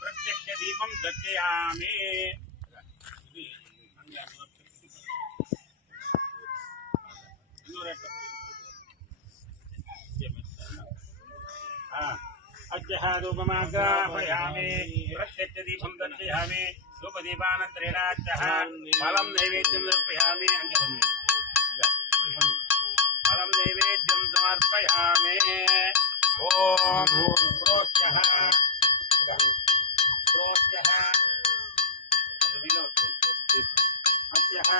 प्रत्यक्ष दीपम दर्शयामि धूपमाग्रापयामि प्रत्यक्ष दीपम दर्शयामि धूपदीपानन्तरेण फलं नैवेद्यं समर्पयामि फलं नैवेद्यं समर्पयामि ओम प्रोच्यः प्रोच्यः अत्यः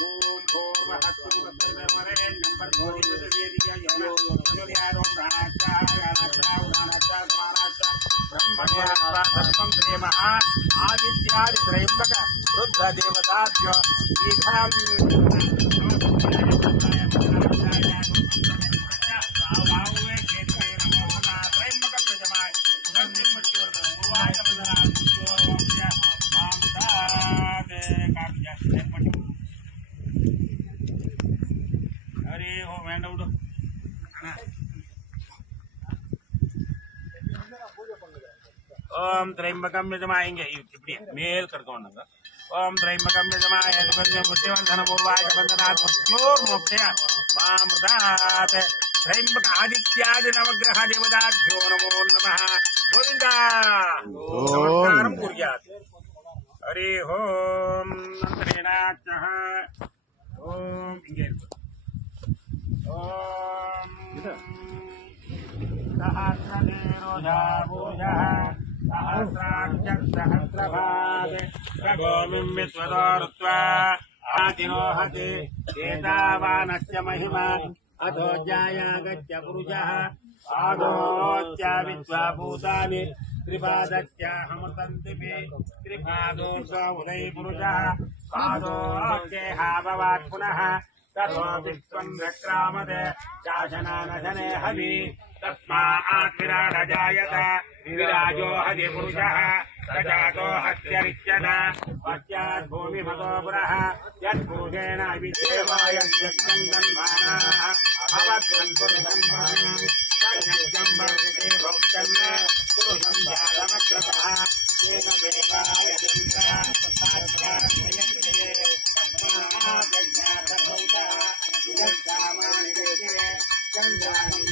ओम भोम हस्तुं तत्तमरे नंबर भोरि वेदिका योनियारो ब्रह्मण्या सर्वं देवः आदित्यादि त्रयम्बक रुद्र देवताभ्यो अरे हो वेंड उड़ ओम त्रयंबकम यजमाएंगे मेल करकोंडंगा ओम त्रयंबकम यजमाय सुगंधं पुष्टिवर्धनं पूर्वाय बंधनात् मुक्त्योर्मुक्त्या मामृतात् त्रयंबक आदित्यादि नवग्रह देवताभ्यो नमो नमः गोविंदा नमस्कारं कुर्यात् हरि ओम मंत्रेणाच्चः ओम इंगे ओम सहस्रनीरोजा पूजः सहस्राक्षः सहस्रभाग प्रगोमिं विश्वदोरुत्वा आदिरोहति एतावानस्य महिमा अधो जायागत्य पुरुषः आदोच्च विश्वभूतानि त्रिपादस्याहमृतन्ति त्रिपादोर्ष उदय पुरुषः पादोच्चेहा भवात् पुनः ततो विश्वं विक्रामते शासनानशने हवि तस्मात् विराट जायत विराजो हरि पुरुषः सजातो हत्यरिच्यत पश्चात् भूमिभतो पुरः यत्पूजेन विदेवाय यज्ञं गन्धानाः भवद्वन् पुरुषं यज्ञं वर्धते भोक्तन् पुरुषं जातमग्रतः तेन देवाय साक्षात्जयन्ते तस्मात् यज्ञातभूतः यज्ञामानिर्जरे चन्द्रानं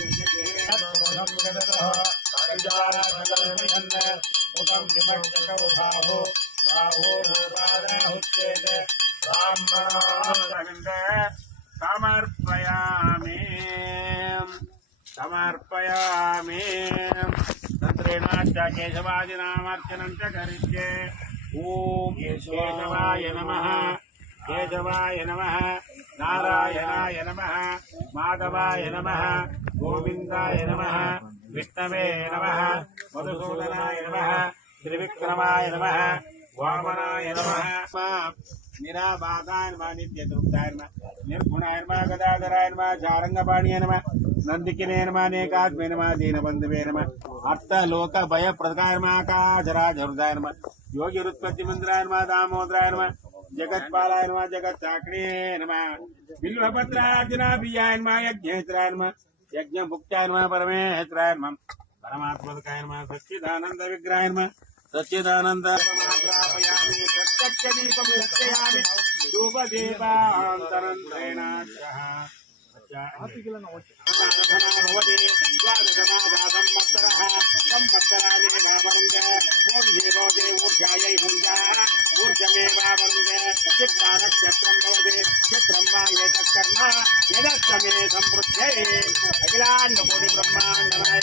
मुखं विमर्शकौधाहो बाहो भूपादाहुच्चेत ब्राह्मणानन्द समर्पयामि समर्पयामि तन्त्रेणाच्च केशवादिनामर्चनं च करिष्ये ॐ केशवाय नमः केशवाय नमः नारायणाय नमः माधवाय नमः गोविन्दाय नमः विष्णवे नमः मधुसूदनाय नमः त्रिविक्रमाय नमः वामनाय नमः निराबाधाय नमः नित्यतृप्ताय नमः निर्गुणाय नमः गदाधराय नमः चारंगपाणिये नमः नंदिकिने नमः अनेकात्मे नमः दीनबन्धवे नमः अर्थलोक भयप्रदकाय नमः आकाशराजहृदाय नमः योगिरुत्पत्तिमन्त्राय नमः दामोदराय नमः जगत्पालाय नमः जगत्साक्षिणे नमः बिल्वपत्रार्जुनाभियाय नमः यज्ञेश्वराय नमः यज्ञभुक्ताय नमः परमेश्वराय नमः परमात्मकाय नमः सच्चिदानंद विग्रहाय नमः सच्चिदानंद प्रत्यक्ष दीपं दर्शयामि धूपदीपान्तरन्त्रेण चित्रं वा एतत्कर्म यदस्तमे सम्पृच्छे अखिलाण्डकोटि ब्रह्माण्डनाय